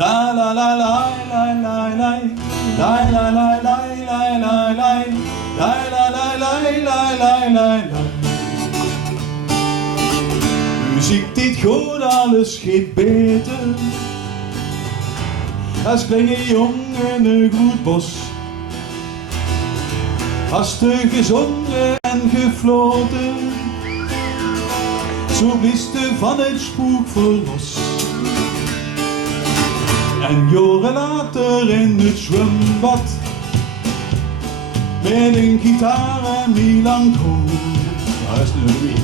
La la la la la la la la la la la la la la la la la la la. Muziek dit goed, alles geht beter. Als kleine jongen een goed bos. Als te gezongen en gefloten. Zo blies de van het spook verlos. En jaren later in het zwembad. Met een gitaar en melanchool. Daar is de wie.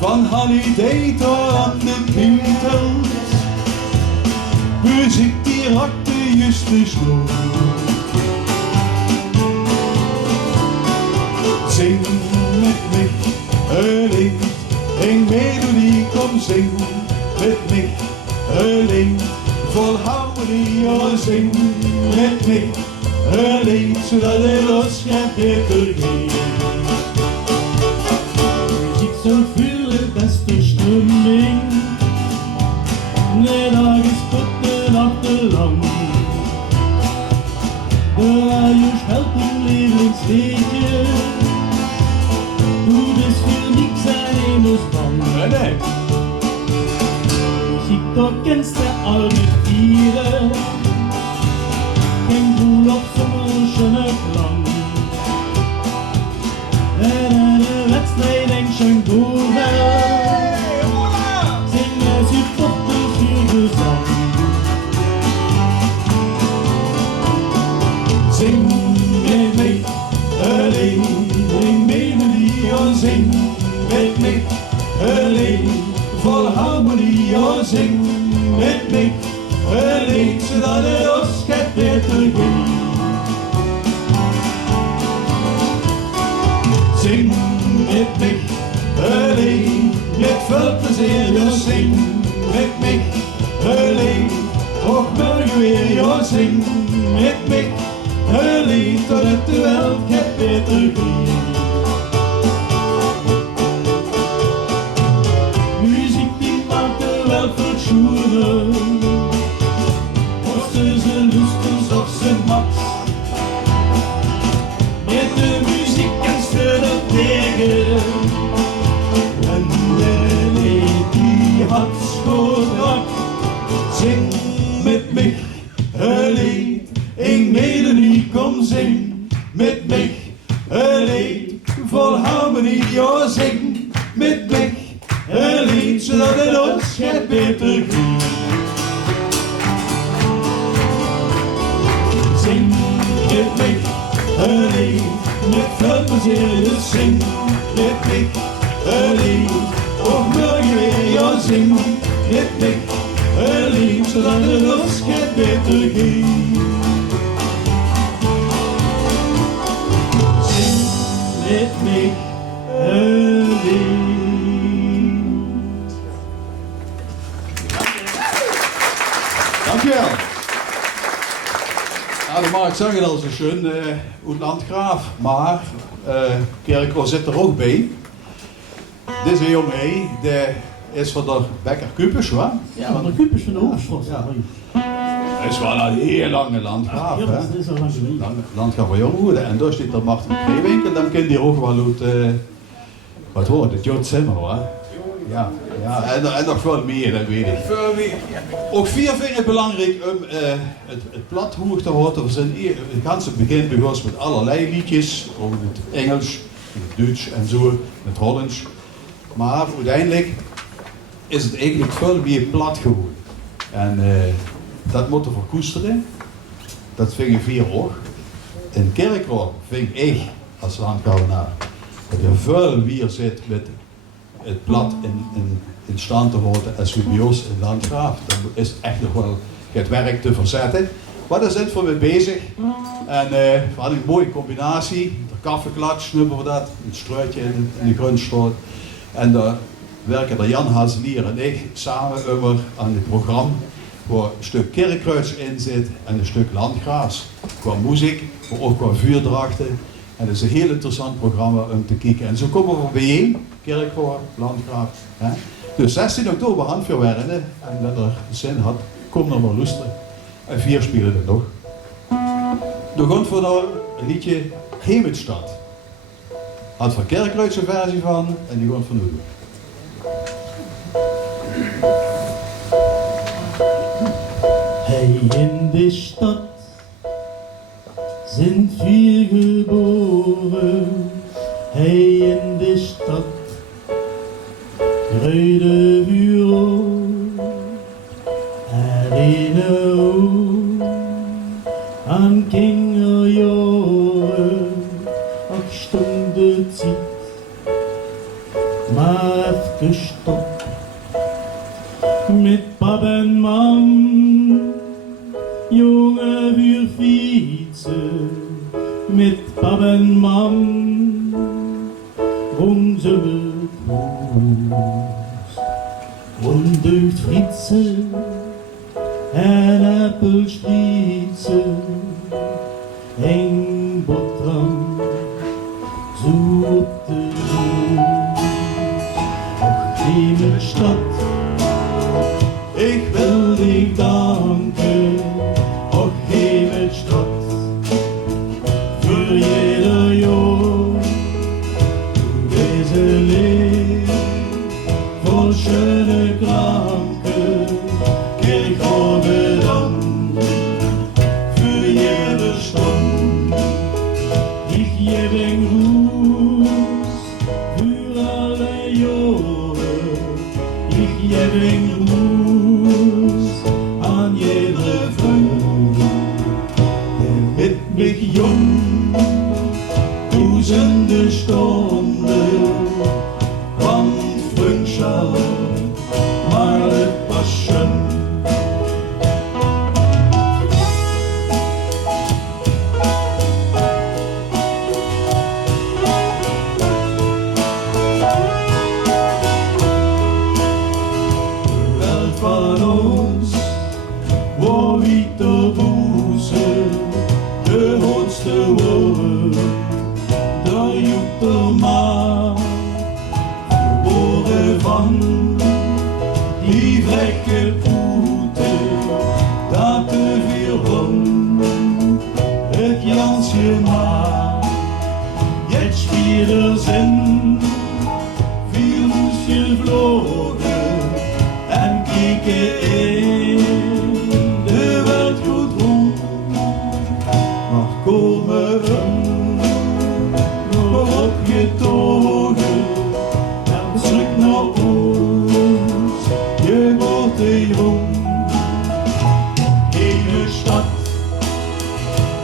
Van Holiday tot aan de Beatles. Muziek die raakte juist de sloot. Zing met mij een lied, een melodie, kom zing met mij een lied. Volhouden die jongen, zing met mij een lied, zodat het los gaat beter gaan. Muziek zorgt voor de beste stemming. De dag is kort, de nacht te lang. De radio's helpen lievelingsliedje. Doe dus voor niks en hemelsbang. Nee. Muziek dat kent ze al met vieren. Geen doel op zo'n schöne klang. En de wedstrijd en schön doorgaan. Zingen supporters voor gezang. Zing met mij een lied, een melodie, oh zing met mij een lied. Vol harmonie, oh zing met mij een lied, zodat het ons gaat beter gaan. Zing met mij een lied, met veel plezier, oh zing met mij een lied. Och morgen weer, oh zing met mij een lied, totdat de wereld gaat beter gaan. Muziek die maakt de wereld verschoeren. Of ze lustens of ze mat. Met de muziek en steunen tegen. En de leed die had schoonrak. Zing met mij een lied, een melodie, kom zing met mij een lied. Vol harmonie, oh zing met mij een lied, zodat het ons gaat beter gaan. Zing met mij een lied, met veel plezier, dus zing met mij een lied. Och morgen weer, oh zing met mij een lied, zodat het ons gaat beter gaan. Zing met mij een lied. Dankjewel. Ja, de Mark zag het al zo schön, uit Landgraaf, maar Kerkhoff zit er ook bij. Deze jongen, die is van de Bekker Kupus, hoor. Ja, van de Kupus van de Hoogschot. Ja. Dat is wel een heel lange Landgraaf, Ja, hè. dat is al lang geleden. Landgraaf van Jonghoede. En daar zit er Martin Kreewinkel, dan kent hij ook wel uit, wat hoor, het Jood Zimmer, hoor. Ja, ja, en nog veel meer, dat weet ik. Veel meer. Ook vier vind ik belangrijk om het plat hoog te houden. We zijn het ganse begin begonnen met allerlei liedjes, ook in het Engels, in het Duits en zo, in het Hollands. Maar uiteindelijk is het eigenlijk veel meer plat geworden. En dat moeten we koesteren. Dat vind ik vier ook. In Kerkhoff vind ik als landgouwenaar dat je veel meer zit met het plat in stand te houden als we bij ons in Landgraaf. Dan is het echt nog wel het werk te verzetten. Maar daar zijn we mee bezig. En we hadden een mooie combinatie. De kaffeeklats noemen we dat. Een struitje in de grondstoot. En daar werken de Jan Hazelier en ik samen over aan het programma. Waar een stuk Kerkkruis in zit en een stuk Landgraafs. Qua muziek, maar ook qua vuurdrachten. En dat is een heel interessant programma om te kijken. En zo komen we bijeen, Kerkhoff, Landgraaf. Hè? Dus 16 oktober handvuurwerken. En dat er zin had, kom nog maar luisteren. En 4 spelen er nog. Dan komt voor nou een liedje Hemelstad. Had van Kerkluidse versie van en die komt van Oedo. Hey, in de stad sind 4 geboren. Hey, in de stad rode bureau. Herinnerung an Kinderjahre, ach Stunde Zeit, mal gestoppt mit Papa und Mam, Junge wie Vize, mit Papa und Mam, unsere Brust und durch Fritze. En appelspritze, eng Bottram, zoete roos. Och Hemelstadt, ich will dich danken, och Hemelstadt, für jeder Jahr, du Weselee, voll schöne Kranke. Ich habe Dank für jede Stunde, ich gebe Gruß für alle Jahre, ich gebe Gruß an jede Frau, der mit mich jung tausende Stunden und Freundschaft mal etwas schön. Van ons, waar witte boeze, de hoogste woorden, daar joekt de maan, geboren van die vrekke poeten, dat te veel rond, het Jansje maar, jetzt spielt er zin, viel moest je vlogen. In de wereld goed rond, maar komen nog opgetogen en terug naar ons, je wordt jong. Hemelstad,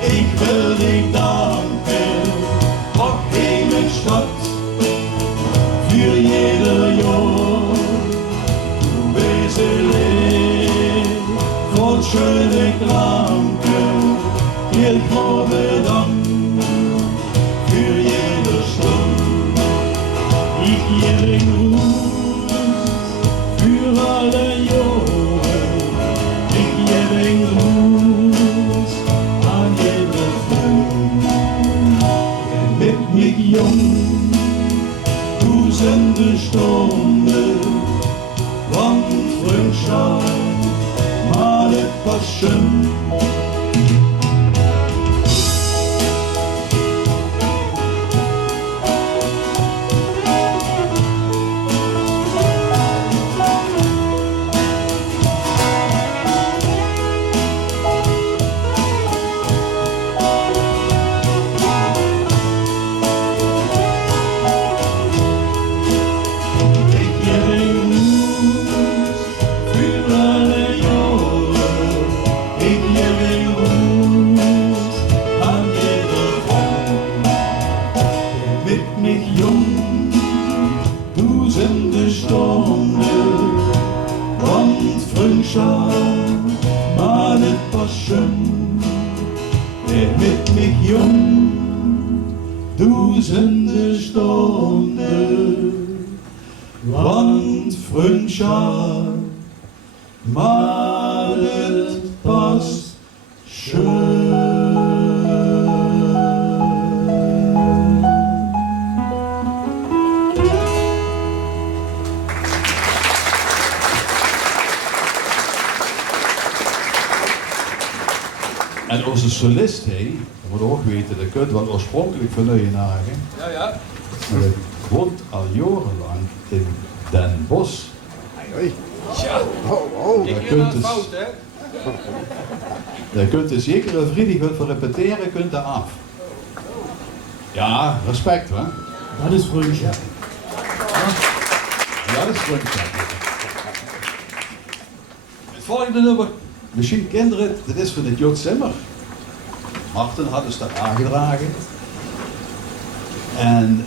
ik wil dich danken, och Hemelstad, für jeder Jahr. Voll schöne Kranke, ich habe Dank für jede Stunde. Ich gebe Gruß für alle Jahre, ich gebe Gruß an jede Frau, der mit mich jung tausende Stunden. Want Freundschaft mal etwas schön. Maar het was schön, mit mich jung, tausende Stunden, want Freundschaft, maar het was schön. En onze solist, dat moet ook weten, dat kunt wel oorspronkelijk van Neuenhagen. Ja. Maar dat woont al jarenlang in Den Bosch. Tja, kijk hier naar de fout, hè? Daar kunt u zeker een vriendelijk voor repeteren, kunt er af. Ja, respect hè. Dat is vriendschap. Ja, dat is vriendschap. Het volgende nummer, misschien kinderen, dit is van het Jot Zimmer. Martin had dus dat aangedragen. En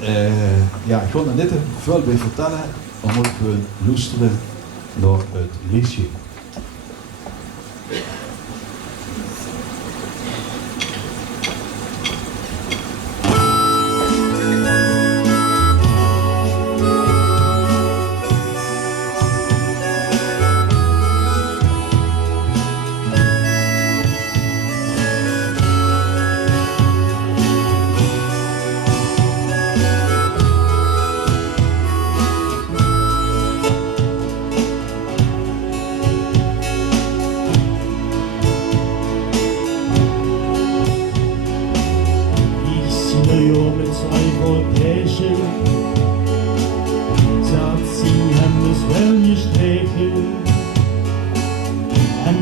ja, ik kon er niet te veel bij vertellen, dan moeten we luisteren naar het liedje.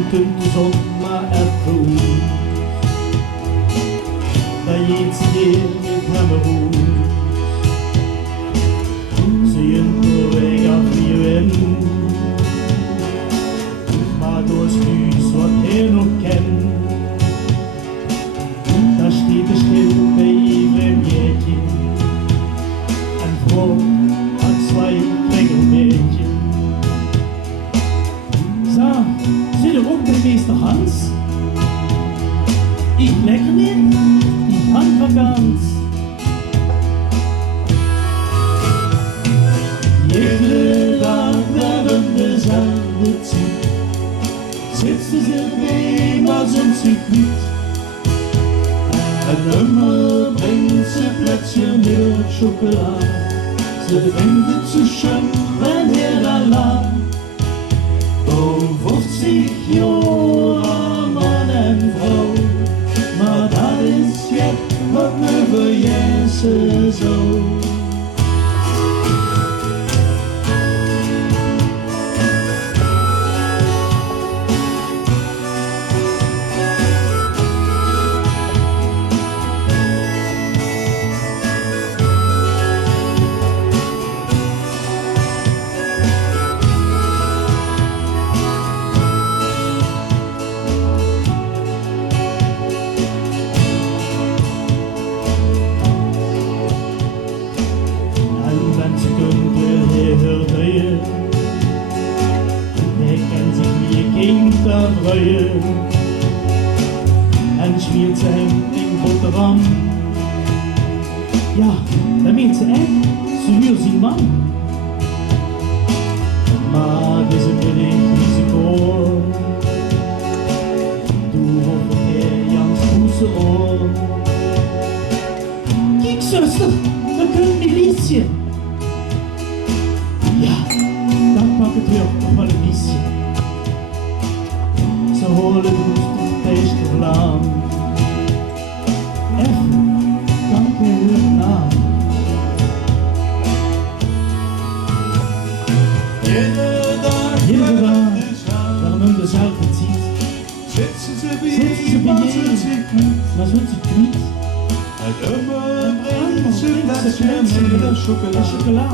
Kunt de zon maar even uit. Dan jeet ze hier niet naar me goed. Zie je een weg af je wind. Maar door het huis wat hij nog kent. Daar steekt de schil bij iedereen jeetje. En vrouw had twee kringelbeetje. Zo. Zit er ook bij meester Hans? Ik lekker niet, ik hang vakant. Iedere dag werden dezelfde tijd. Zit ze bij, maar zijn ze kwijt. En immer brengt ze plötzlich milk chocola. Ze vindt het zo schön, wenn er lacht. 50 jaar man en vrouw, maar dat is jet wat me verjessen zo. En schmiert ze hem in boterham. Ja, dan meent ze echt, ze huurt zijn man. Maar deze bericht risico. Doe op het Jans poesenoor. Kijk zuster, dat komt militie. Ja, dan pak het weer nog wel een liesje. Ze horen het feest lang. Even, dank je naam. Iedere dag, dan dezelfde tijd. Zitten ze bij maar zijn ze kwijt. En immer brengt ze met chocola.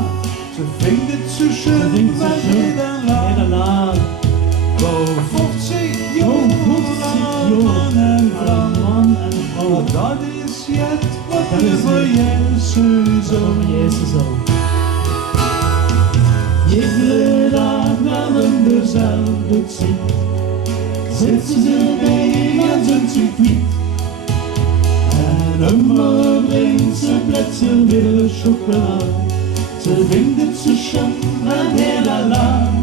Ze vindt het zo schön, wat je dan laat. 50 jaar man en vrouw, dat is jet wat we verjessen zo. Iedere dag werden dezelfde tijd. Zitten ze bij en zijn ze kwijt. En immer brengt ze plötzlich weer chocola. Ze vindt het zo schön, wat hij laat.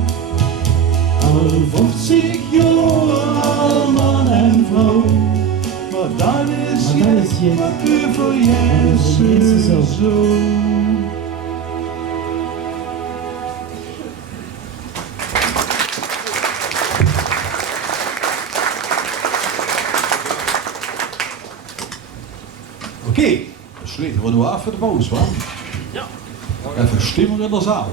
50 jaar man en vrouw, maar dat is jet wat we verjessen zo. Oké, dan sluiten we nu af voor de pauze, hoor. Ja. Even stimmen in de zaal.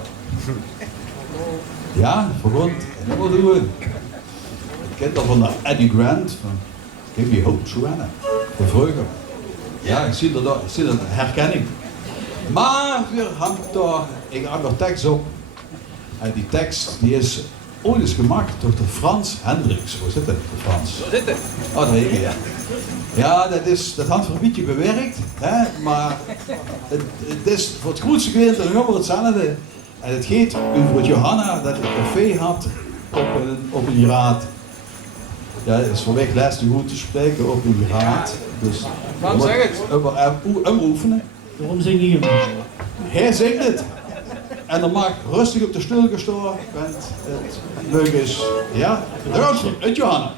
Ja, vergond. En dan wat doen we? Ik ken dat van de Eddie Grant, van Give Me Hope, Joanna, van vroeger. Ja, ik zie er herkenning. Maar weer hangt daar een andere tekst op. En die tekst die is ooit eens gemaakt door de Frans Hendricks. Hoe zit het, de Frans? Zo zit het. Oh, daar heen, ja. Ja, dat had voor een beetje bewerkt, hè? Maar het is voor het grootste gedeelte nog wel hetzelfde. En het gaat over het Johanna dat een café had op een raad. Ja, het is vanwege lastig goed te spreken op een raad. Dus Waarom zeg het? Oefenen. Waarom zing je hem? Hij zingt het. En dan maak rustig op de stoel gestaan. Want het leuk is. Ja, daar gaan we. Het Johanna.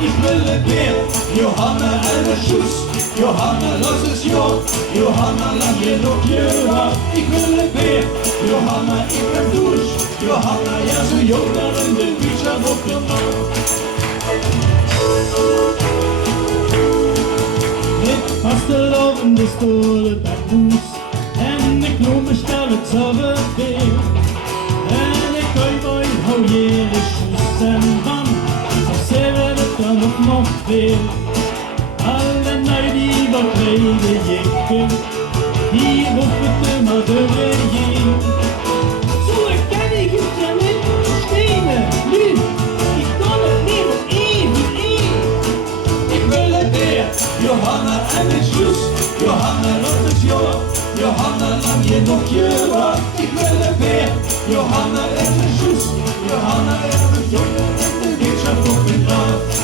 Ik wil het weer, Johanna en de Sjoes. Johanna, los is joh. Johanna, lang je nog je wacht. Ik wil het weer, Johanna, ik ben douche. Johanna, ja zo jong daar in de buurt op de maan. Ik was de lovende stolen bij Poes. En ik noem me stel het zelf weer. En ik gooi mooi hou je de Sjoes en van. Zeven het dan nog veel. Alle lui die wat reden jikken, die roepen te maar de regering. Zo ken ik het ja niet stenen, nu. Ik kan het niet op één. Ik wil het weer, Johanna en de Sjoes. Johanna, dat is joh. Johanna, lang je nog je wacht. Ik wil het weer, Johanna en de Sjoes. Johanna, ja, de jongen en de weerschap op de raad.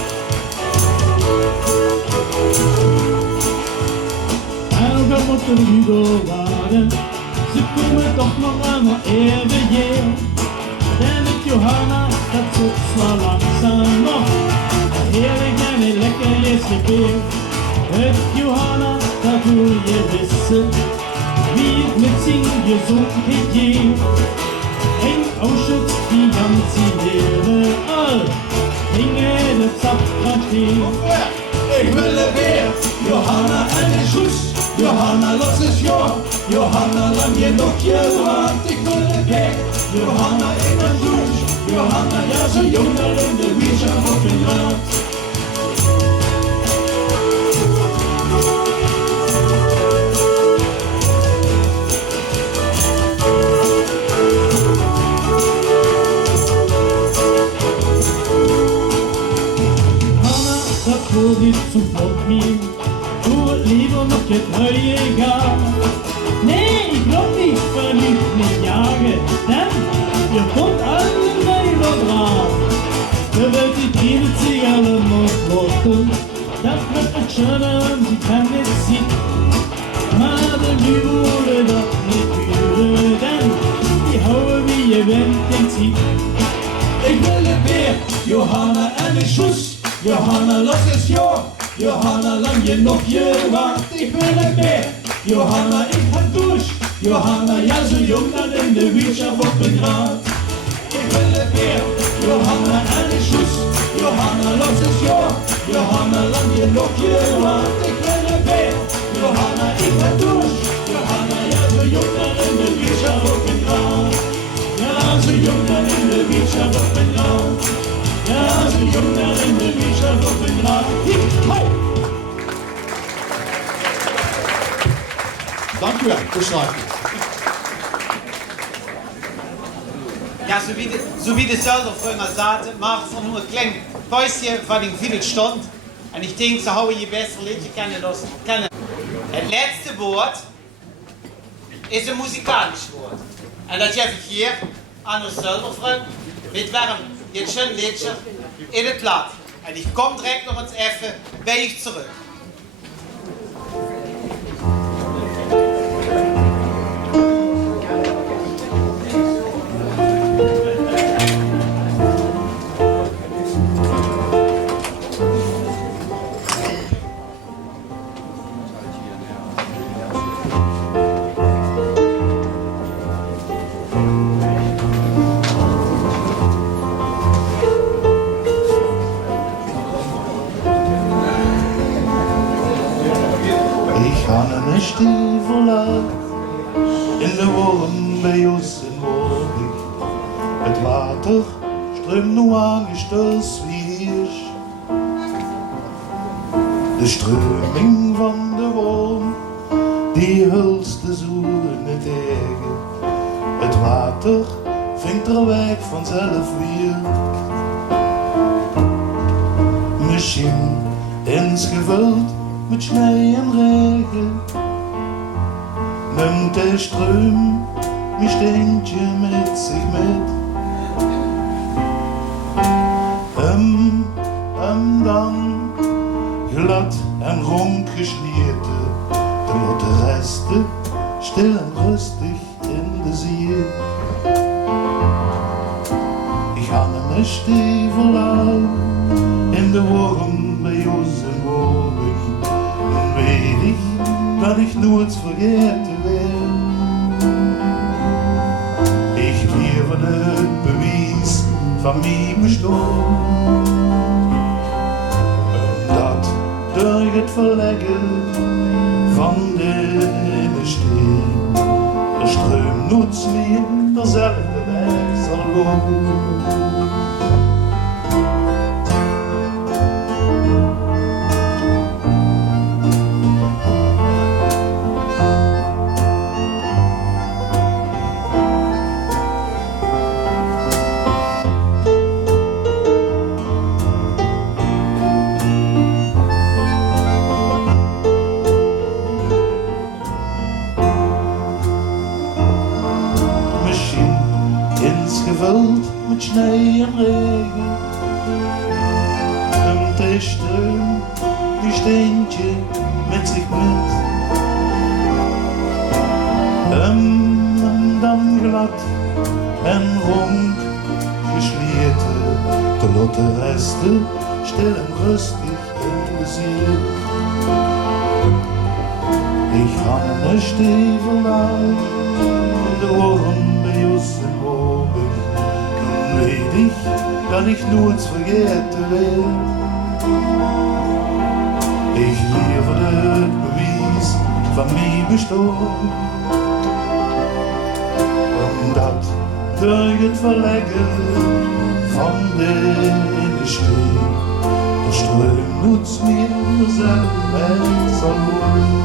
En we moeten nu doorraden. Ze komen toch nog aan maar even hier. En het Johanna, dat zit wel langzaam nog. Heerlijk en heel lekker is je weer. Het Johanna, dat wil je wissen. Wie het met zingen je zoekt het je. En Auschwitz die ganze Lehre all. Dingen het Zapfrachtin. Ik wil het weer, Johanna en de Sjoes. Johanna, los is joh. Johanna, lang je nog je wacht. Ik wil het weer, Johanna in de douche. Johanna, ja zo jong daar in de weerschap op een raad. Voel niet zo vlot meer, doe het liever nog het huie gaan. Nee, ik wil niet verliefd met jagen, dan je komt allebei wat raar. Je wilt die vrienden zich allemaal vlotten, dat met het schöne sie kan het zien. Maar de liefde dat niet duren, dan die houden wie je bent en ziet. Ik wil het weer, Johanna en de Sjoes. Johanna, los is joh. Johanna, lang je nog je wacht. Ik wil het weer. Johanna, ik ga douche. Johanna, ja zo jong dan in de weerschap op een raad. Ik wil het weer. Johanna en de Sjoes. Johanna, los is joh. Johanna, lang je nog je wacht. Ik wil het weer. Johanna, ik ga douche. Johanna, ja zo jong dan in de weerschap op een raad. Ja zo jong dan in de weerschap op een raad. Ja, zo jong daar in de weerschap op een raad. Dank u wel, verslag. Ja, so wie das selber vorhin sagte, macht es nur ein kleines Päuschen von den Viertelstunde. Und ich denke, so habe ich besser Liedchen kennen lassen. Het laatste woord is een muzikalisch woord. En dat geef ik hier aan de zilvervrouw met warm dit schön liedje in het blad. En ik kom direct nog eens even bij je terug. In de worm bij ons in Worbig. Het water strömt nu aangestoß wie Hirsch. De ströming van de worm, die hulst de zoeren het eigen. Het water vindt er weg vanzelf weer. Misschien eens gevuld met schnee en regen. Nimmt der Ström mich Steentje mit sich mit. Dan glad en rond geschlierte, terwijl de resten stil en rustig in de ziel. Ik ga mijn stiefel aan in de worm bij ons en Worbig. Dan weet ik dat ik nooit vergeten wil. Ik lever het bewijs van mijn bestaan. Dat door het verleggen van de steen, de stroom nooit meer dezelfde weg zal lopen. Gevuld met schnee en regen. Nimmt der Ström die Steentje met zich met. En dan glad en ronk geschlierte, terwijl de resten stil en rustig in de ziel. Ik ga mijn stiefel aan in de worm bij ons en Worbig. Weet ik dat ik nooit vergeten wil. Ik leverde het bewijs van mijn bestaan. Omdat door het verleggen van de steen, de stroom nooit meer dezelfde weg zal worden.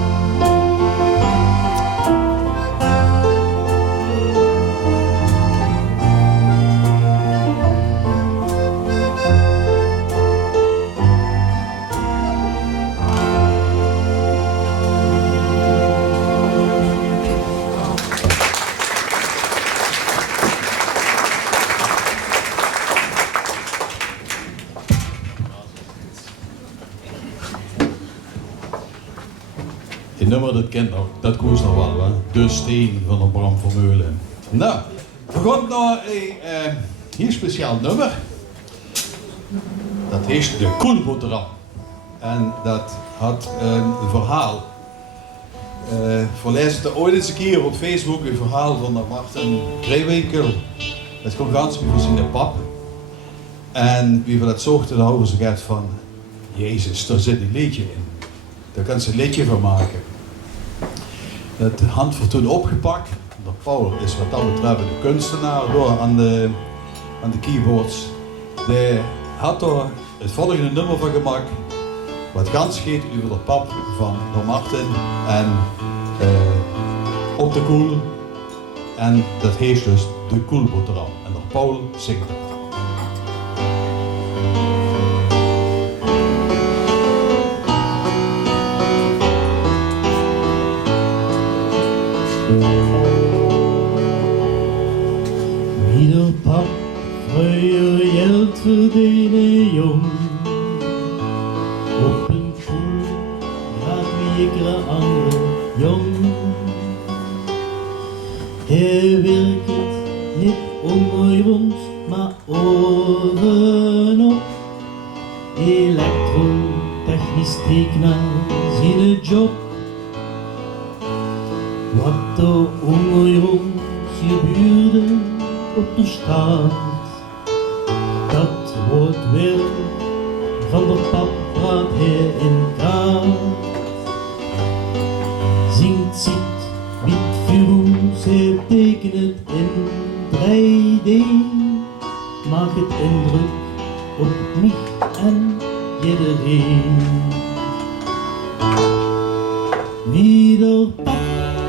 Het nummer dat kent nog, dat koos nog wel, hè? De Steen van de Bram Vermeulen. Nou, we gaan naar een heel speciaal nummer. Dat heet de Koelboterham. En dat had een verhaal. Verlees het ooit eens een keer op Facebook, een verhaal van de Martin Kreewinkel. Dat komt ganz wie voor zijn pap. En wie we dat zochten, daar houden ze gaat van, Jezus, daar zit een liedje in. Daar kan ze een liedje van maken. Dat hand wordt toen opgepakt. De Paul is wat dat betreft de kunstenaar door aan de keyboards. Die had er het volgende nummer van gemaakt. Wat gans gaat over de pap van de Martin en op de koel. En dat heet dus de Koelboterham. En de Paul zingt het. zekere andere jong. Hij werkt niet onder ons, maar bovenop. Elektrotechnisch tekenaar zijn job. Wat er onder ons gebeurde op de straat, dat wordt wel van de pap praat hij in kaart. Zingt, ziet, wit vuurs, hij tekent in 3D. Maakt het indruk op mich en iedereen. Wie der pap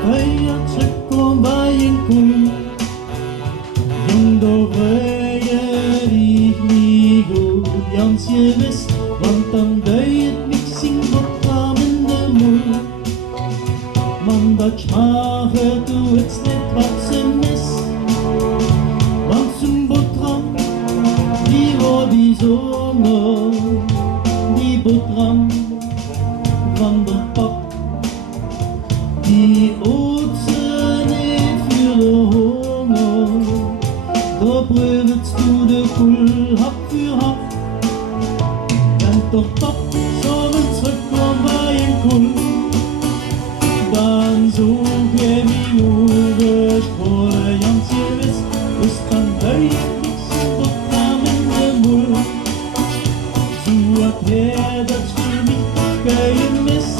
bij aan terugkomt bij een koel, jong door vrije die niet goed Jans je wist, want dan doe het niks zien boterham in de moe. Man dat smaakt, doe het net wat ze mis, want zijn boterham die wordt bijzonder, die boterham van de pap. Die oot ze niet voor de honger, daar proeft het toe de koel hap voor hap. En toch pap zo'n terugkomt bij een koel, dan zoek je die overgesproken Jans je wist, dus dan doe je niks boterham in de moel. Zo had hij dat voor mij bij je mis.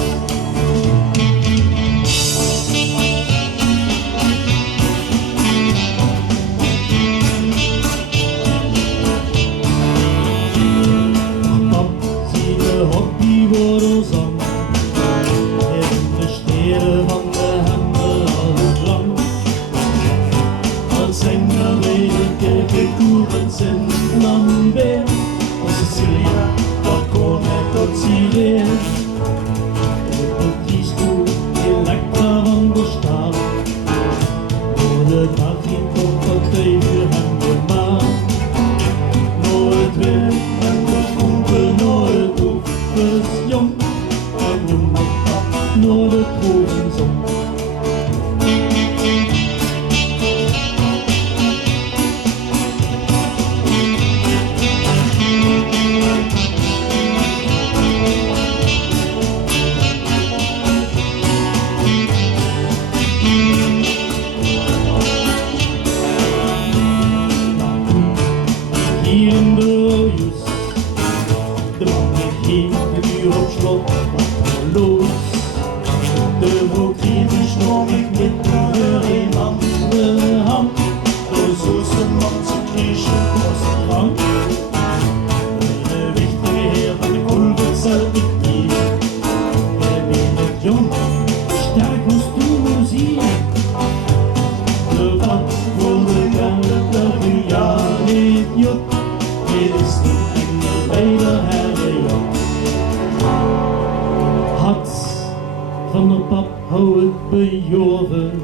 Van de pap hou ik bejoven,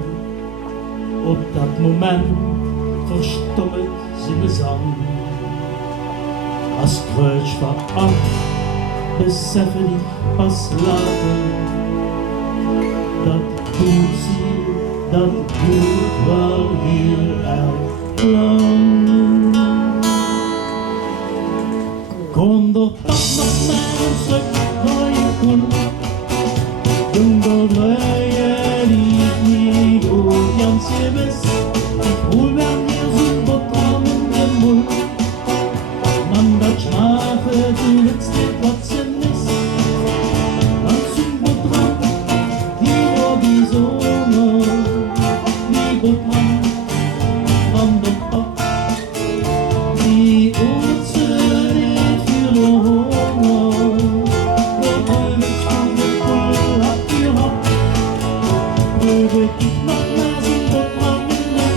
op dat moment verstom ik zijn zang. Als kruis van af, beseffen ik pas later, dat poesie, dat doet wel heel erg lang. Kom de pap nog met een stuk van je kon, jong door vrije die niet goed Jans je wist, ik hoor wel meer zo'n boterham in de mond. Man dat smaakt, doe het steeds wat ze mis, want zo'n boterham die wordt bijzonder, die boterham van de pap. Die oot ze niet voor de honger, dat proeft het van de koel hap voor hap. Proef ik nog maar zijn boterham in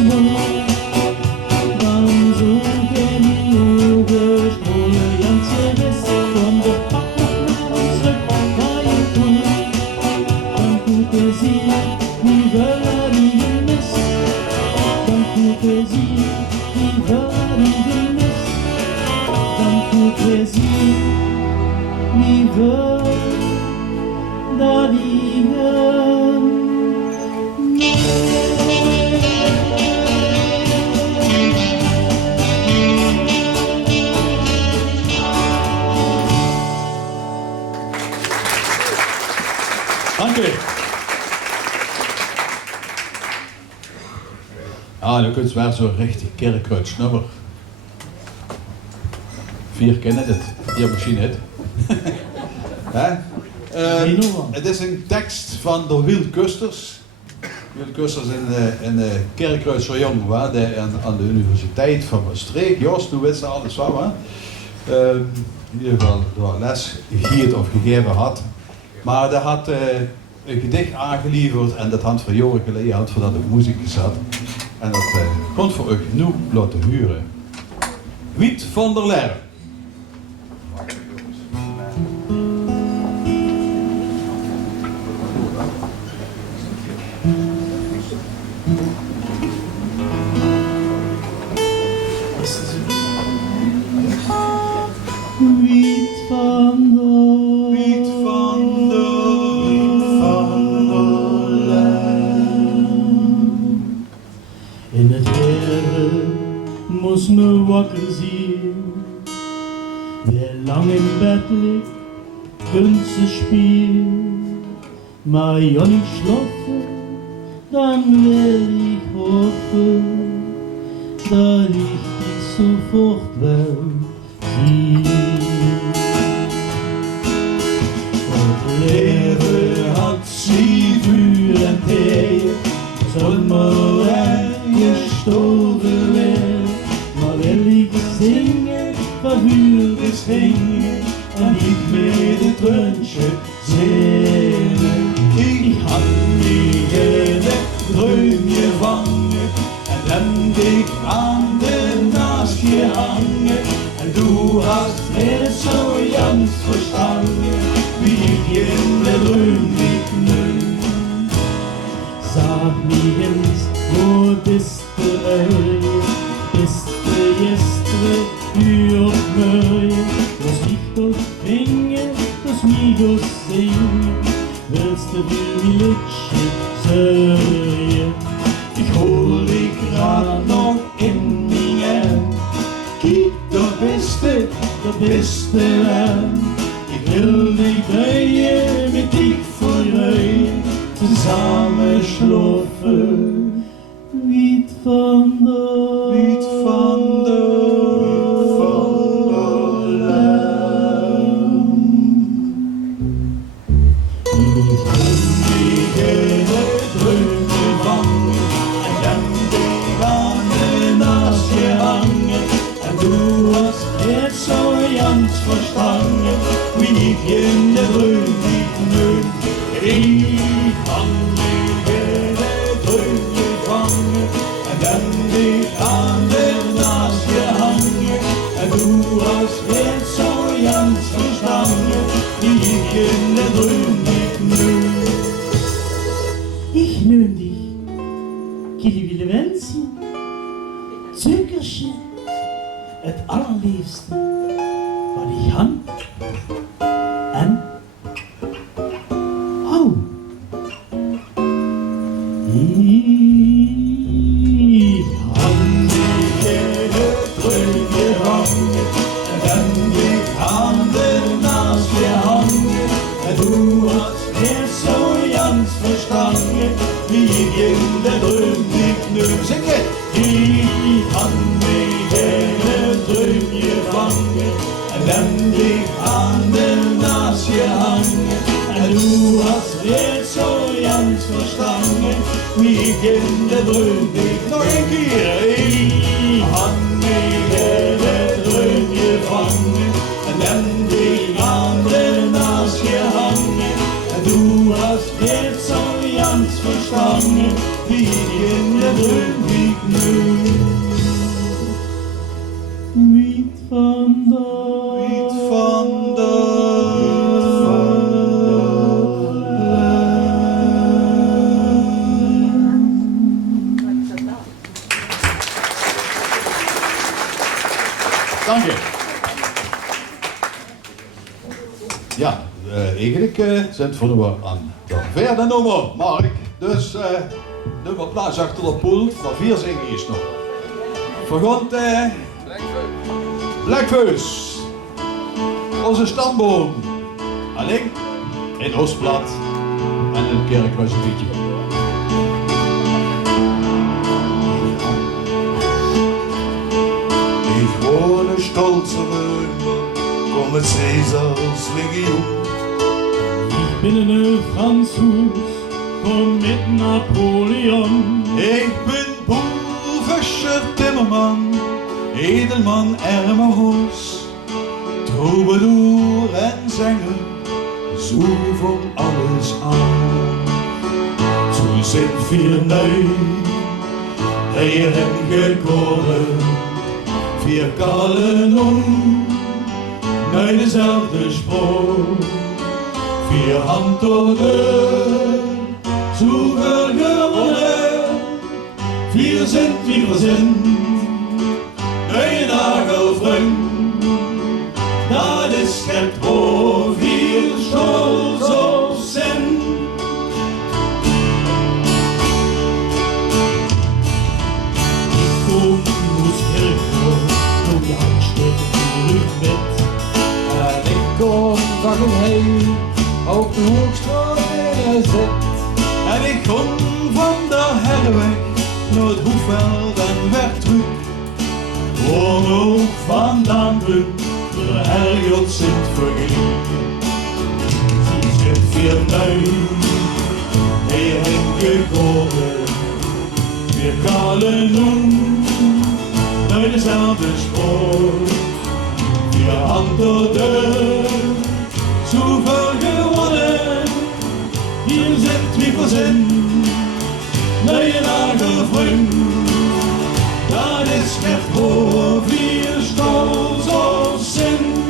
de mond, dan zoek je die overgesproken Jans je wist, van de pap nog maar een stuk van je koel. Dan doet hij zien wie verdiende mis, dan doet hij zien wie verdiende mis, dan doet hij zien wie verdiende dat ik Dank u. Ah, dan kunt wel zo'n richtig kerkruidsnummer. 4 kennen het. Ja, misschien het. Hè? Het is een tekst van de Wiel Kusters. Wiel Kusters in de Kerkruid zo jong, waar die aan de Universiteit van Maastricht. Jos, toen wist ze alles van, hè? In ieder geval door les gegeven of gegeven had. Maar hij had een gedicht aangeleverd en dat had voor jaren geleden had voordat op muziek gezet. En dat kon voor u genoeg laten huren. Wiet van der Leer. In het heeren moest me wakker zien. Weer lang in bed ligt, kunt ze spelen. Maar je niet sloffen, dan wil ik hopen dat ik die sofort wel zie. Het leven had 7 uur en thee, zomer en gestoven weer. Maar wil ik zingen, verhuurd is gingen en niet meer het röntje zingen. Ik had niet in het dreumje vangen en dan dik aan de naastje hangen. En du hast het zo jans verstangen, wie ik in de dreum niet nu. Sag mir eens, wo bist du euer? Bist du gestern hier auf Möje? Was nicht auf Finger, das mich auf Singen, willst du für mich Lütschen sägen? Ich hol dich grad noch in Mingen, kiek, da bist du dann. Ich will dich drehen, mit dich verröhen, zusammen schlafen, weit van der Lijn. Ik wil dich in het dreumje vangen en dan dich aan de naastje hangen. En du hast het zo jans verstangen, wie ik in de dreum niet neem. Ik kan dich in het dreumje vangen en dan dich aan de naastje hangen. En du hast het zo jans verstangen, wie ik in de dreum niet neem. Ich neem dich, Kili Willewenzje, Zuckersje, het allerliefste wat ik had en hou. Ik had dich in het dreumje hangen en dan dich aan de naastje hangen. En du hast het zo jans verstangen, wie ik in de dreum niet neem. Zing het! Ik had dich in het dreumje vangen en dan dich aan de naastje hangen. En du hast het zo jans verstangen, wie ik in de dreum niet. Nog een keer! Ik had dich in het dreumje vangen en dan dich aan de naastje hangen. En du hast het zo jans verstangen, wie ik in de dreum niet nu. Wiet van der Dank je. Ja, eigenlijk zijn het voor we aan de vierde nummer, Mark. Dus nummer plaats achter de pult, maar 4 zingen is nog. Vergond Blackfuss. Onze stamboom. Alleen in Oostblad en een kerkruisgebiedje. Ich wohne stolz kom met Caesars Legion. Ich bin een Franzoos, kom met Napoleon. Ik ben Boelvischer Timmerman, edelman Ermerhoos, troubadour en zanger, zo van alles aan. Zo zijn 4 nui, hierheen gekomen, 4 kalen om, naar dezelfde spoor, 4 handtogen, zoveel gewonnen, 4 cent, 4 cent, een nagelvriend. Dat is het woord, 4 stolz op zijn. Ik kom aus Kirchhof, wo die Handschrift terug werd. En ik kom dag omheen, op de hoekstraat in een zit. En ik kom van de herweg naar het Hoefveld en weg terug. Waar ook vandaan ben, de herjot zit vergeten. Ze zit 4 nui, hierheen gekomen, 4 kalen om, naar dezelfde spoor. 4 handtogen, zoveel gewonnen, 4 cent, 2%, naar je nagelvriend. Dat is het voor 4 stolz op zijn.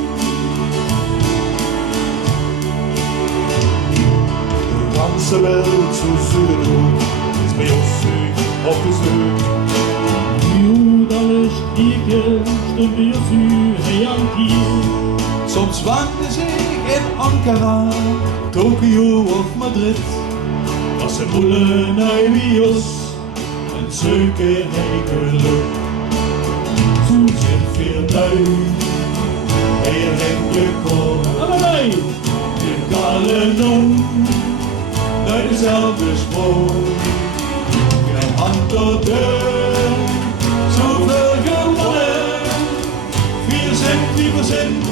De ganze Welt zu Süden ist bei uns Süd auf der Süd. Jud alle Strike, stimmt wir Süd, an Kiel. Soms wandel ik in Ankara, Tokio of Madrid. Als ze boelen naar Wios en zoeken hij geluk. Zo zijn 4 nui, hierheen gekomen. Allebei! 4 kalen om, naar dezelfde spoor. Geen hand tot deur, zoveel gewonnen. 4 cent, 2%.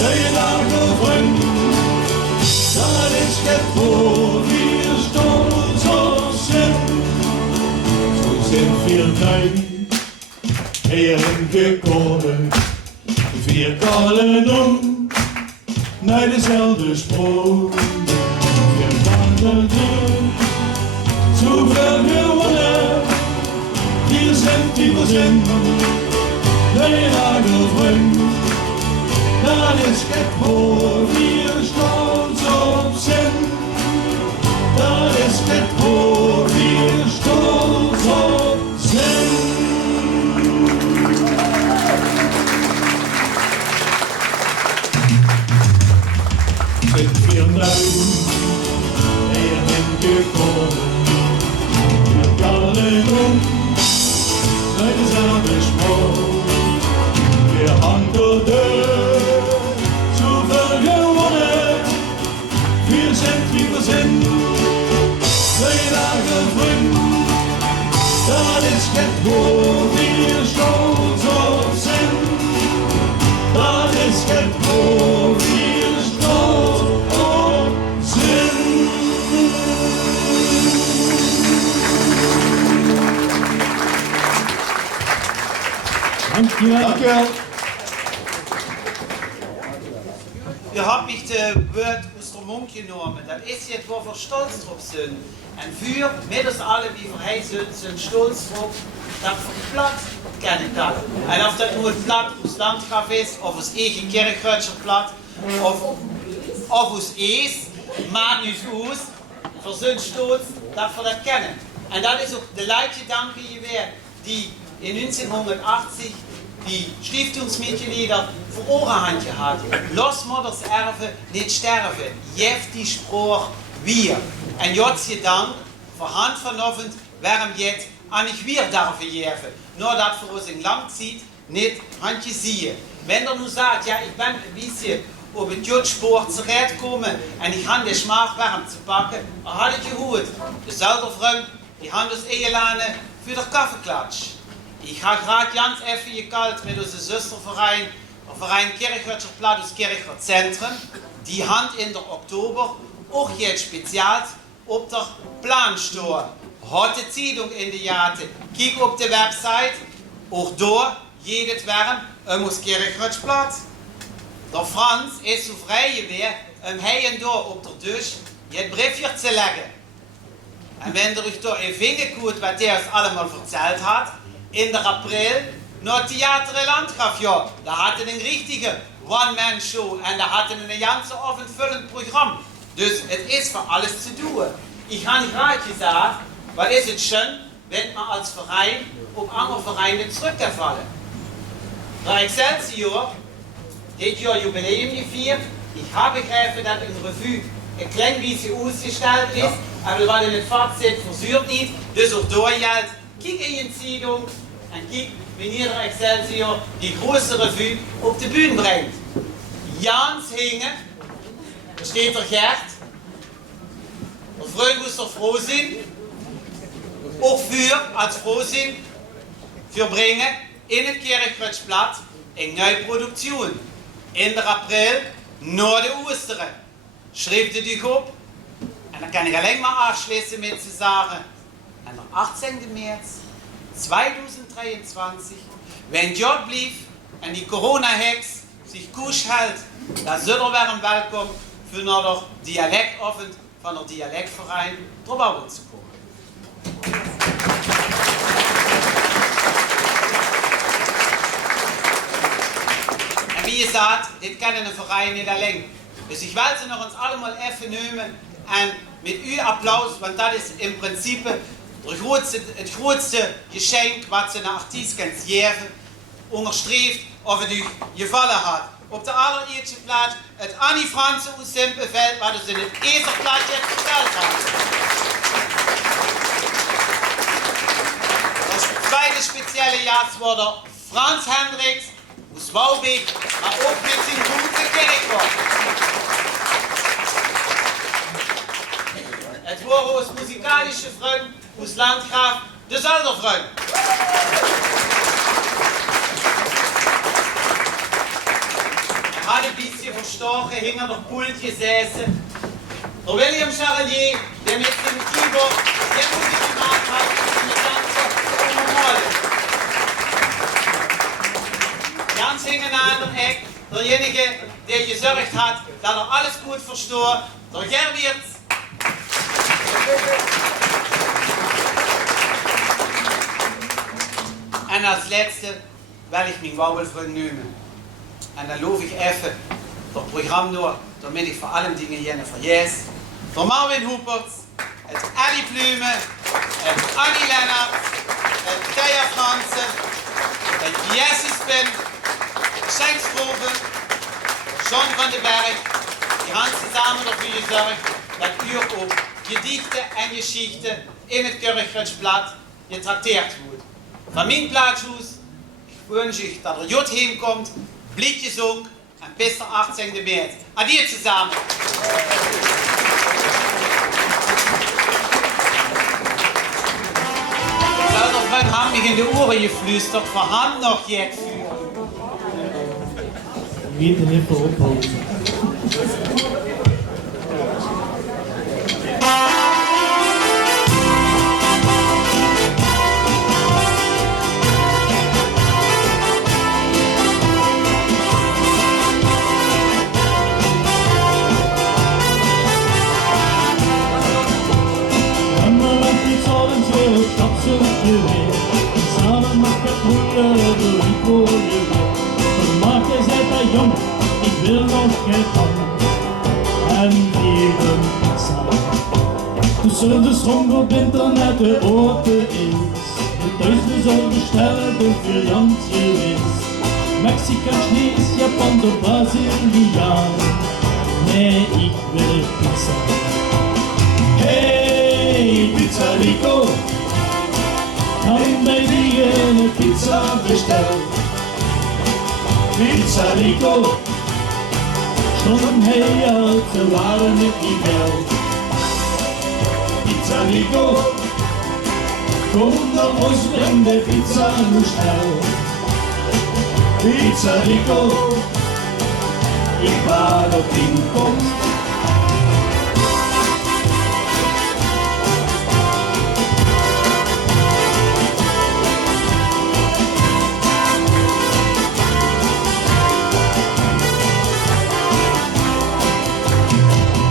Nee, nagelvriend, dat is het voor 4 stolz op zijn. Zo zijn 4 nui, hierheen gekomen, 4 kalen om, naar dezelfde spoor. 4 kalen om, zoveel gewonnen, 4 cent, 2%. Nee, nagelvriend. Dat is het voor 4 stolz op zijn. Dat is het voor 4 stolz op zijn. Zit 4 nui, hierheen gekomen, 4 kalen om, naar dezelfde spoor. 4 handtogen, zoveel gewonnen, 4 cent, 2%. Nee, nagelvriend, dat is het voor 4 stolz op zijn. Dat is het voor 4 stolz op zijn. Dankjewel. Dankjewel. Ihr habt mich das Wort aus der Mund genommen. Das ist jetzt, wo wir stolz drauf sind. Und für, wir das alle, wie wir hier sind stolz drauf, dass wir die Platz kennen kann. Und ob das nur ein Platz aus Landgraf ist, of aus eigen Kirchkreutzer Platz, of aus Ees, maakt uns aus, wir sind stolz, dass wir das kennen. Und das ist auch der Leitgedanke gewesen, die in 1980 die Stiftungsmitglieder vor Ohren gehad. Lass mal das Erbe nicht sterben. Jeft die Spruch wir. En Gott sei Dank, voor hand vanochtend, waarom jetzt an ich wir dürfen jeven. Nur dat für uns in lang zieht, nicht handje zie. Wenn er nu sagt, ja, ich bin ein bisschen op het Jodspoor terechtkomen en ich habe den Schmach warm zu packen, dan had ik gehoord. Dezelfde vrouw, die had ons ingeladen voor de kaffeeklatsch. Ich habe gerade ganz even gekalt mit unserem Schwesterverein, der Verein Kirchwirtschaft aus Kirchwirtschaft Zentrum. Die haben in der Oktober auch jetzt speziell auf der Plan stehen. Hat die Zeitung in der Jahre, kijk auf die Website, auch da, jedes Wärm, muss Kirchwirtschaft. Der Franz ist so frei gewesen, hier und da auf der Tisch, jetzt Briefje zu legen. Und wenn ihr euch da ein Finger guckt, was der uns allemal erzählt hat, in der April, noch Theater Landgraf, ja, da hatte einen richtigen One-Man-Show und da hatte ein ganz offenfüllendes Programm. Dus es ist für alles zu tun. Ich habe gerade gesagt, weil es ist schön, wenn man als Verein auf andere Vereine zurückgefallen. Der Excelsior, das Jahr Jubiläum gefeiert, ich habe gegriffen, dass in der Revue ein klein bisschen ausgestellt ist, aber weil in das Fazit versucht nicht, dus auch da gilt, kijk in die Zeitung und kijk, wenn ihr der Excelsior die große Revue auf die Bühne bringt. Jans hingen, da steht der Gerd, der Freund muss doch froh sein, auch für, als froh sein, für bringen in het Kirchwirtschaft eine neue Produktion. In der April, nach der Ostern. Schreibt ihr dich auf, und dann kann ich allein mal abschließen mit zu sagen, am 18. März 2023, wenn Gott blieb und die Corona-Hex sich kusch hält, dann soll er werden willkommen für noch Dialekt offen von der Dialektverein drüber zu kommen. Und wie gesagt, das kann ein Verein nicht allein. Dus ich wollte noch uns alle mal even nehmen und mit euch Applaus, weil das ist im Prinzip das größte Geschenk, was ein Artist ganz jährlich unterstreicht, ob es euch gefallen hat. Auf der allerersten Platz hat Annie Franze aus Simpelfeld, was es in den ersten Platz jetzt gestellt hat. Das zweite spezielle Jahr war der Franz Hendricks aus Waubik, maar auch mit seinem guten Kirchhof. Es waren aus musikalische Freunde aus Landgraf, de Zolderfreund. Er hat ein bisschen verstochen, hinter der Pult gesessen. Der William Charlier, der mit dem Keyboard der Musik gemacht hat, mit ganzer Normale. Ganz hinten an der Ecke, derjenige, der gesorgt hat, dass er alles gut versteht, der Gerwirts. Und als letzte werde ich meinen Waubelfreund nehmen. Und dann laufe ich even das Programm durch, damit ich vor allem Dinge hier vergesse. Der Marvin Huperts, het Ellie Plume, het Annie Lennart, het Thea Franzen, het Jessie Spin, Schenk Stroven, John van den Berg, die haben zusammen dafür gesorgt, dass ihr auch Gedichte und Geschichten in het Kirchwirtschaft getraktiert wird. Von meinem Platzhaus wünsche ich, dass der Jod heimkommt, Blick gesungen und bis der 18. März. Adieu zusammen! Zelderfreund haben mich in die Ohren geflüstert, vorhanden noch jetzt für. Wie den Hippel ophouden. Samen mag het moeilijk door die pooien. Maar jij zegt dat jong, ik wil nog geen hand. En even samen. Tussen de schonk op internet de oorte is. De thuis de zon bestellen, de briljant geweest. Mexikaans, Chinees, Japan of Braziliaan. Nee, ik wil pizza. Hey, Pizza Rico, kan bij die ene pizza bestellen. Pizza Rico, stond hij uit, ze waren het niet wel. Pizza Rico, kom naar ons, breng de pizza nu snel. Pizza Rico, ik wacht op die komst.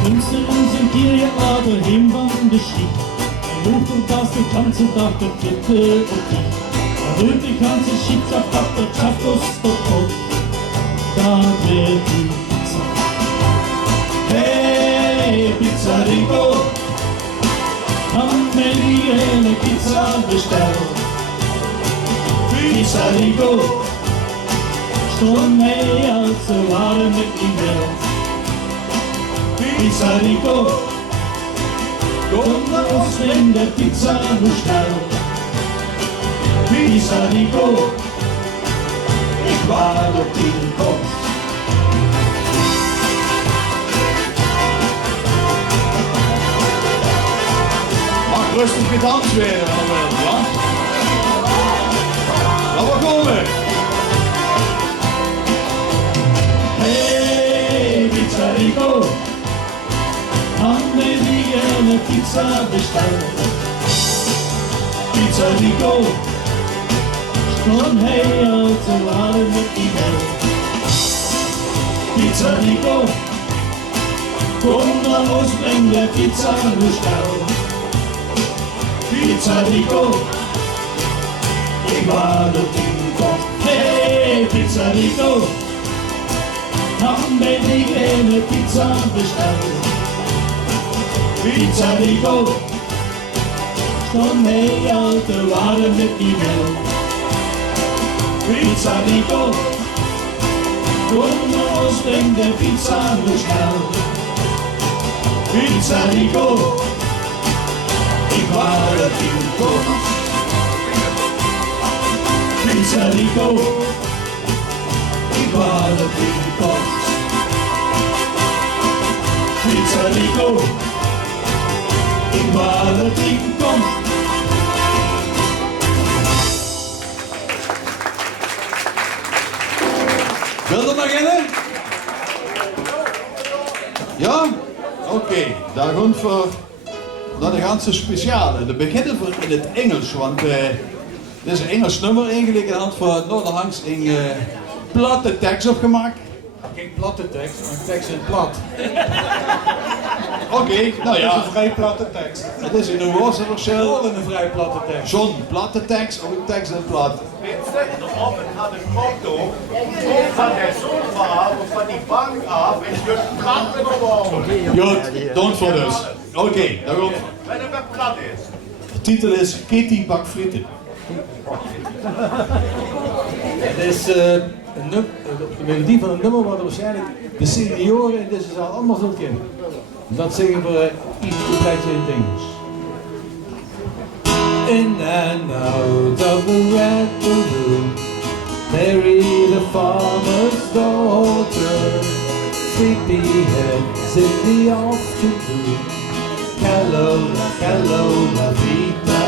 Künstlerin sind hier ja aber heim van de Schicht. Er ruft und das den ganzen Tag der Bitte und ich. Er rührt die ganze Schicht auf der schafft uns doch auf. Da wird die Pizza. Hey, Pizza Rico, kann mir die eine Pizza bestellen. Pizza Rico, schon mehr als sie waren mit ihm wert. Pizza Rico, komm nach uns, bring der Pizza nur schnell. Pizza Rico, ich warte auf die Komst. Mag rustig gedanst werden, allemaal, ja? Laten we komen. Hey, Pizza Rico, kann mir die eine Pizza bestellen. Pizza Rico, schon hey, als sie waren mit ihm Welt. Pizza Rico, komm nach uns, bring der Pizza nur schnell. Pizza Rico, ich warte auf den Kopf. Hey, Pizza Rico, kann mir die eine Pizza bestellen. Pizza Rico, schon hey, alte waren mit ihm Welt. Pizza Rico, komm nach uns, bring der Pizza nur schnell. Pizza Rico, ich warte auf den Kopf. Pizza Rico, ich warte auf den Kopf. Pizza Rico, ik wou dat ik kom. Wil je beginnen? Ja? Oké, daar gaan we naar de ganze speciale. We beginnen voor in het Engels, want dit is een Engels nummer eigenlijk. En had voor Noorderhangs een platte tekst opgemaakt. Geen platte tekst, maar tekst in plat. Oké, nou Dat is ja, een vrij platte tekst. het is in een woordenverschil. Wel een vrij platte tekst. Zo'n platte tekst of een tekst in plat. Op had een foto van de sofa af of van die bank af en je platten gewoon. Goed, don't for this. Oké, daar komt. Wanneer het plat is. De titel is Kitty bak frieten. Het is de melodie van een nummer wat waarschijnlijk de senioren in deze zaal allemaal zo kennen. Dat zingen we iets compleetje in het Engels. In and out of the red balloon, Mary the farmer's daughter, sleepyheads in the afternoon, Calola, Calola vita,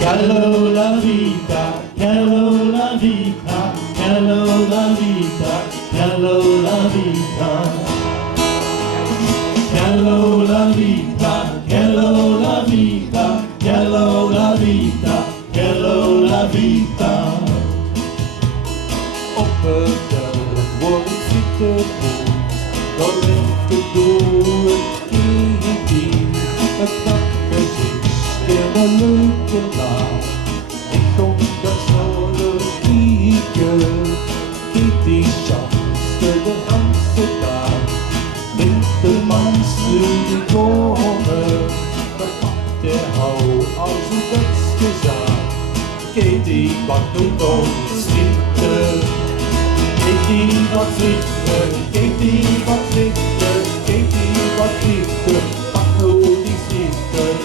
Calola vita, Calola vita, Calola vita, Calola vita. Calola vita, Calola vita, Calola vita, Calola vita. Op het dak wordt frieten boos, dan ligt het door het kindje. Het dakgezicht in een leuke laag. Ik kom dat sneller kieken. Kitty schatste de ganse dag. Wintermans nu die komen, verpakt de hou als een Duits gezag. Kitty bakt ook ons frieten. Geef die wat frieten, geef die wat frieten, geef die wat frieten, pak nou die frieten.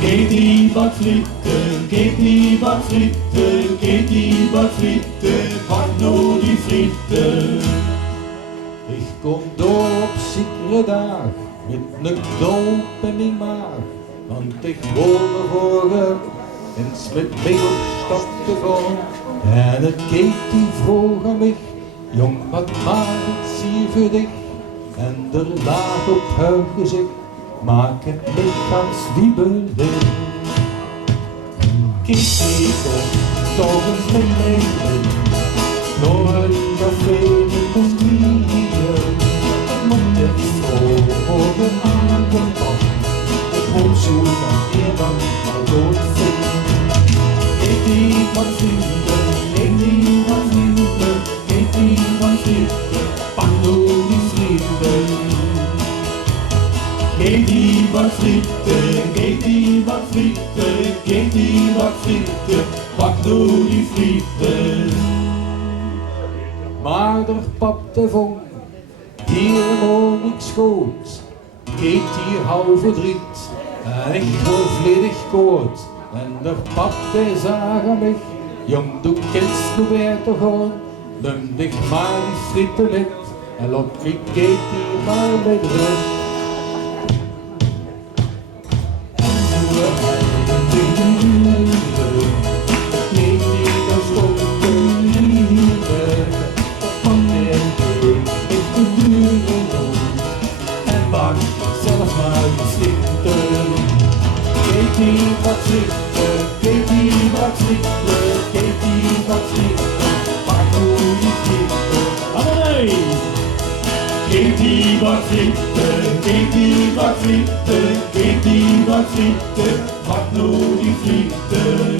Geef die wat frieten, geef die wat frieten, geef die wat frieten, pak nou die frieten. Ik kom door op zekere dag, met een doop in mijn maag, want ik woonde vroeger en met mij op stap te gaan. En het keek die vroeg aan mij, jong wat maakt het hier voor dich? En er laag op haar gezicht, maak het lichaam zwiebelig. Kijk ik op, toch eens met mij in, door een café met ons drieën. Ik moet het vroegen aan de band, ik hoop zo dan eerder maar dood vind. Geef die wat vrienden, geef die wat vrienden, geef die wat vrienden, pak nou die vrienden. Geef die wat frieten, geef die wat frieten, geef die wat frieten, pak nou die frieten. Maar de pap de vong, hier woon ik schoot, geef die hou verdriet, en ik word volledig koud. En de pap de zagen mij, jong du kennst nu weer te gaan, neem dich maar die frieten met, en laat ik geef die maar met rust. Geef die wat frieten, geef die wat frieten, geef die wat frieten, pak nou die frieten.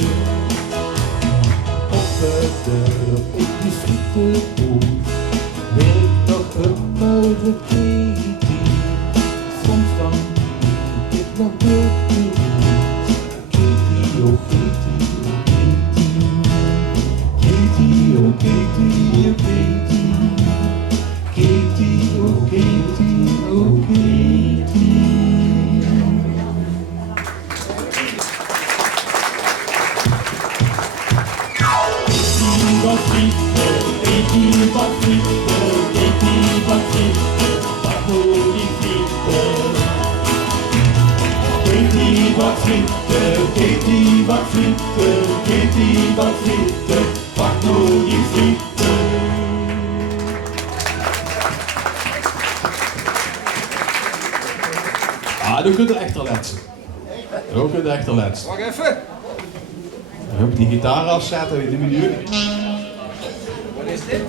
Op de deur, op die frietenboot, werkt nog immer de Katie. Soms dan denk ik nog terug de rood. Katie, oh Katie, oh Katie. Katie, oh Katie, oh Katie. Katie, oh Katie, oh Katie. Wat frieten, Katie, wat frieten, Katie, wat frieten, pak nou die frieten. Katie, wat frieten, Katie, wat frieten, Katie, wat frieten, pak nou die frieten. Ah, nu kunt er echt letsen. Nu kunt er echt letsen. Wacht even. Op die gitaar afzetten, weet je niet meer. Wat is dit?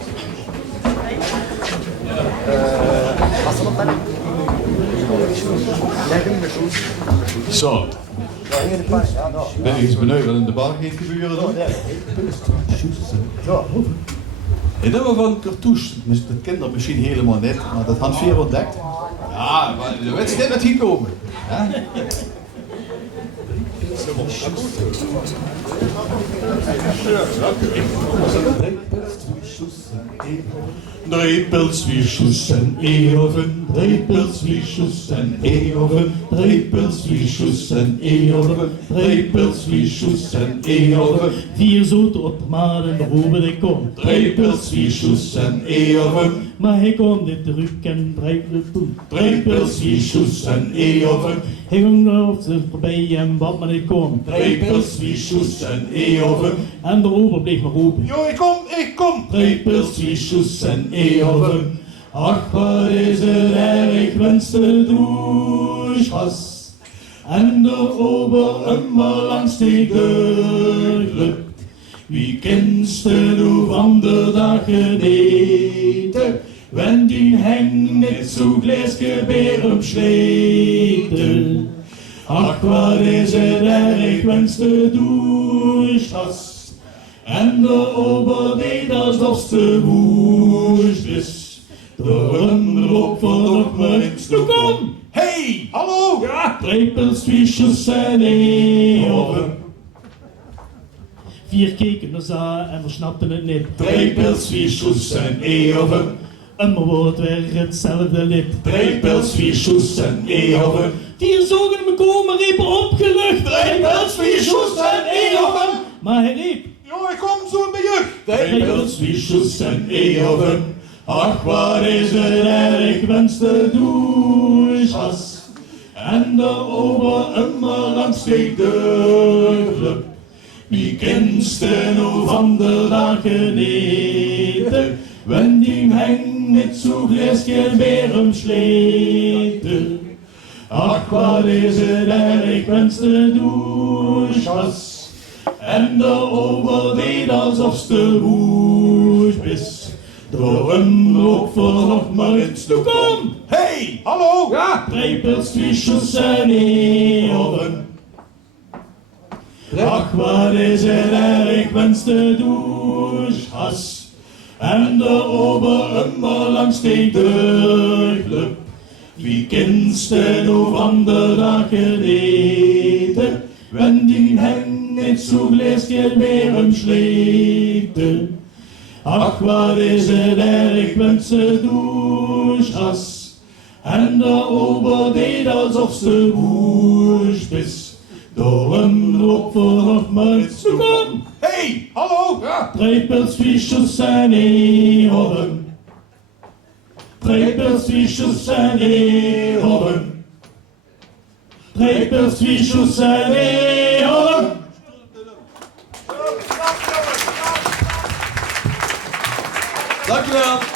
Zo. Ben ik eens benieuwd wat in de bar gaat gebeuren dan? Het nummer van Cartouche, dat kent dat misschien helemaal niet, maar dat had Veer ontdekt. Ja, maar je weet dit met hier komen. Ja? Drepels wie Schuss en Eoven, drepels wie Schuss en Eoven, drepels wie Schuss en Eoven, drepels wie Schuss en Eoven. Vier zoete op maanden roepen hij komt. Drepels wie Schuss en Eoven, Maar hij komt niet terug en drijft de poen. drepels wie Schuss en Eoven, Hij ging er zich voorbij en wat maar niet kon. drepels wie Schuss en Eoven. En de roeper bleef maar roepen. Jo, ik kom! Drepels wie Schuss en Eoven. Ach, wat is het erg, wens de douche was. En de ober immer langs die deur glupt. Wie kennst du van de dag geneten? Wenn die heng niet zo gleesgebeer umschleten. Ach, wat is het erg, wens de douche was. En de ober deed alsof ze woest is. Door een rook verdorp me in kom! Hey, hallo! Ja, drepels, viesjes en eeuwen. 4 keken naar ze en we snapten het niet. 3 pils, 4 schoes en e-oven. En maar wordt weer hetzelfde lied. 3 pils, 4 schoes en e-oven. 4 zogen me komen, riepen opgelucht. 3 pils, 4 schoes en e-oven. Maar hij riep. Ja, ik kom zo bij je. 3 pils, 4 schoes en e-oven. Ach, waar is het erg, wens de douchas. En de ober immer langs steekt de club. Wie kent de nou van de dagen eten? Wenn die heng niet zo gleesje weer omsleten. Ach, wat is het erg, wens de douchas. En de ober deed alsof ze woest is. Door een rook vanocht maar eens toe kom. Hey, hallo. Ja, 3 pils, 2 schoes en e-oven. Ach, wat is het erg, wens de douchas. En de ober immer langs steekt de club. Wie kent de nou van de dagen eten? Wenn die heng niet zo gleesje weer omsleten. Ach, wat is het erg, wens de douchas. En de ober deed alsof ze woest is. Door een rook vanocht maar iets toe kom. Hey, hallo. Ja. 3 pils, 4 schoes en e-oven. 3 pils, 4 schoes en e-oven. 3 pils, 4 schoes en e-oven. Dankjewel.